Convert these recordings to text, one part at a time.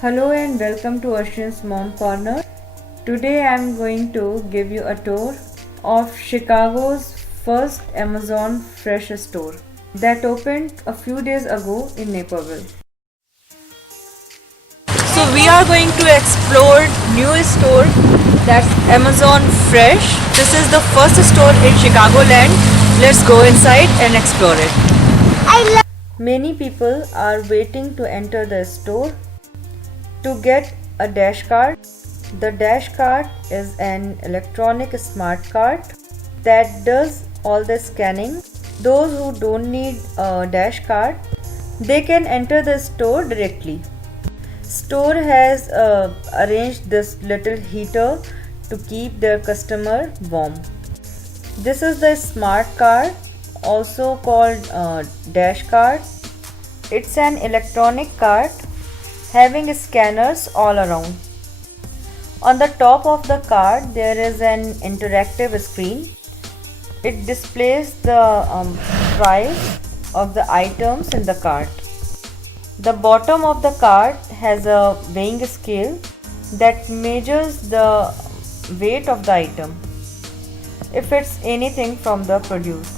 Hello and welcome to Ocean's Mom Corner. Today I am going to give you a tour of Chicago's first Amazon Fresh store that opened a few days ago in Naperville. So we are going to explore new store that's Amazon Fresh. This is the first store in Chicagoland. Let's go inside and explore it. Many people are waiting to enter the store to get a dash card. The dash card is an electronic smart card that does all the scanning. Those who don't need a dash card, they can enter the store directly. Store has arranged this little heater to keep their customer warm. This is the smart card, also called dash card. It's an electronic card having scanners all around. On the top of the card there is an interactive screen. It displays the price of the items in the cart. The bottom of the cart has a weighing scale that measures the weight of the item, if it's anything from the produce.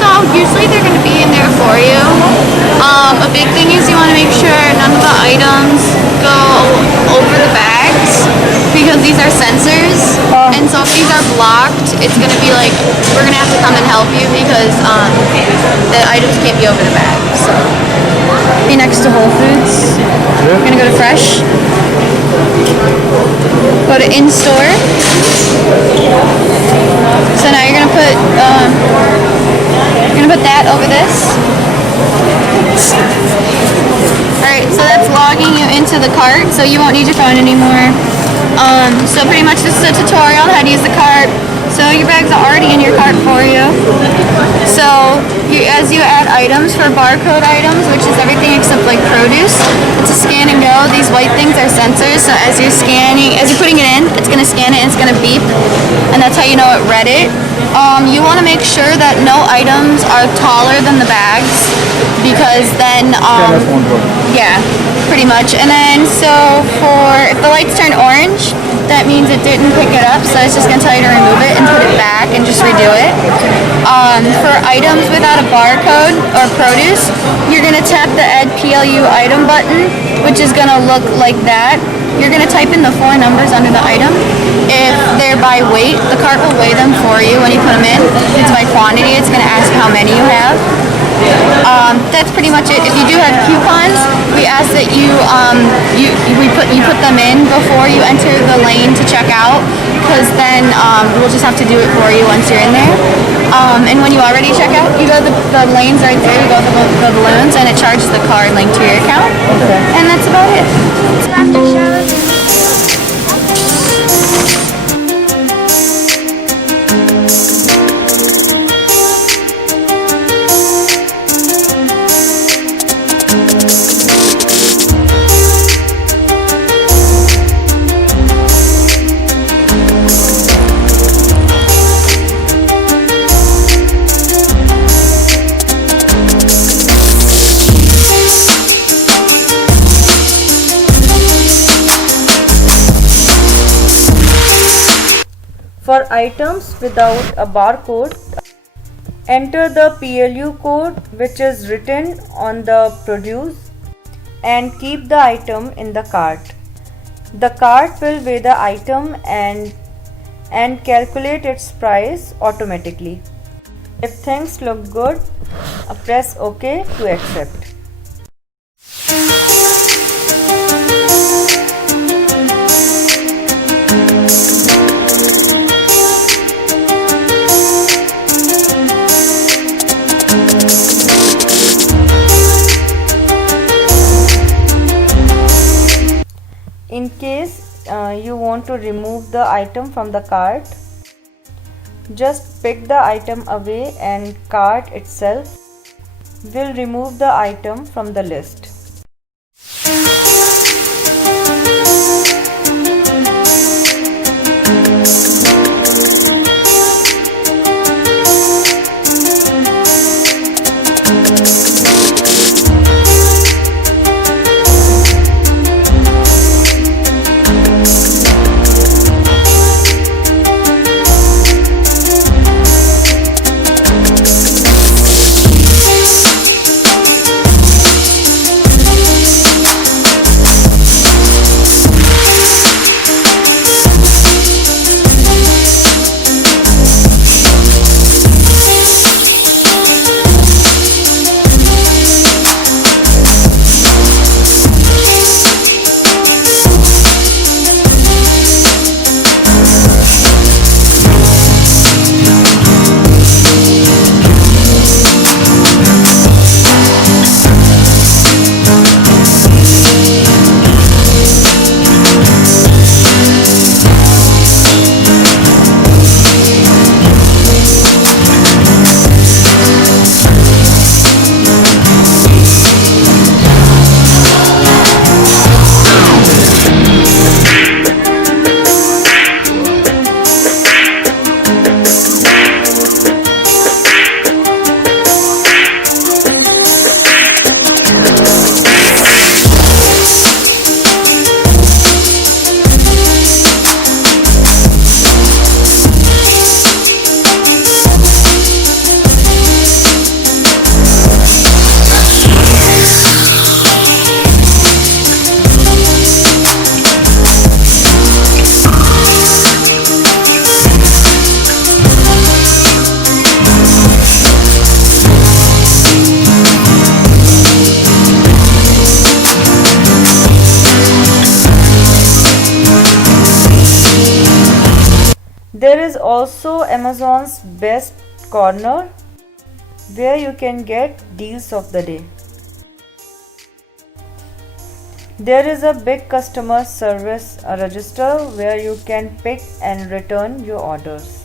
So usually they're going to be in there for you. A big thing is you want to make sure none of the items go over the bags because these are sensors. And so if these are blocked, it's going to be like, we're going to have to come and help you because the items can't be over the bag. So be next to Whole Foods. We're going to go to Fresh. Go to in-store. So now you're going to put that over this. Alright, so that's logging you into the cart, so you won't need your phone anymore. So pretty much this is a tutorial on how to use the cart. So your bags are already in your cart for you. So as you add items for barcode items, which is everything except like produce, it's a scan and go. These white things are sensors, so as you're putting it in, it's going to scan it and it's going to beep, and that's how you know it read it. You want to make sure that no items are taller than the bags, because then, yeah, pretty much. And then, so if the lights turn orange, that means it didn't pick it up, so it's just going to tell you to remove it and put it back and just redo it. For items without a barcode or produce, you're going to tap the Add PLU item button, which is going to look like that. You're going to type in the 4 numbers under the item. If they're by weight, the cart will weigh them for you when you put them in. If it's by quantity, it's going to ask how many you have. That's pretty much it. If you do have coupons, we ask that you put them in before you enter the lane to check out, because then we'll just have to do it for you once you're in there. And when you already check out, you go to the lanes right there, you go to the balloons, and it charges the card linked to your account. Okay. And that's about it. For items without a barcode, enter the PLU code which is written on the produce and keep the item in the cart. The cart will weigh the item and calculate its price automatically. If things look good, press OK to accept. In case you want to remove the item from the cart, just pick the item away and cart itself will remove the item from the list. There is also Amazon's Best Corner where you can get deals of the day. There is a big customer service register where you can pick and return your orders.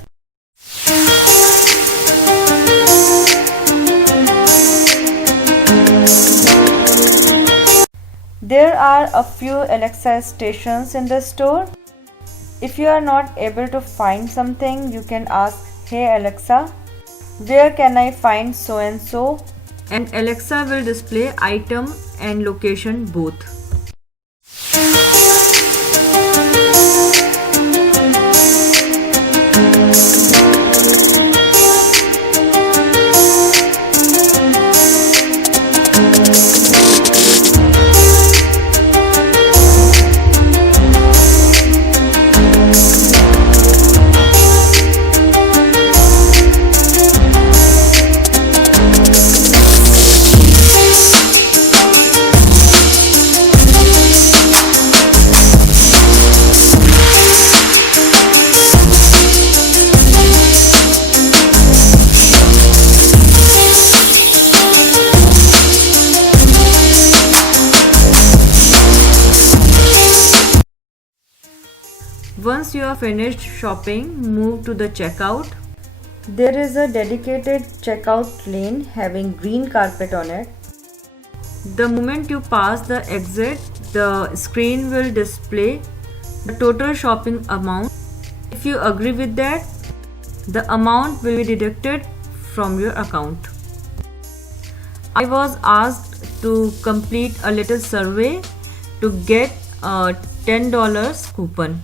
There are a few Alexa stations in the store. If you are not able to find something, you can ask, "Hey Alexa, where can I find so and so?" And Alexa will display item and location both. Once you are finished shopping, move to the checkout. There is a dedicated checkout lane having green carpet on it. The moment you pass the exit, the screen will display the total shopping amount. If you agree with that, the amount will be deducted from your account. I was asked to complete a little survey to get a $10 coupon.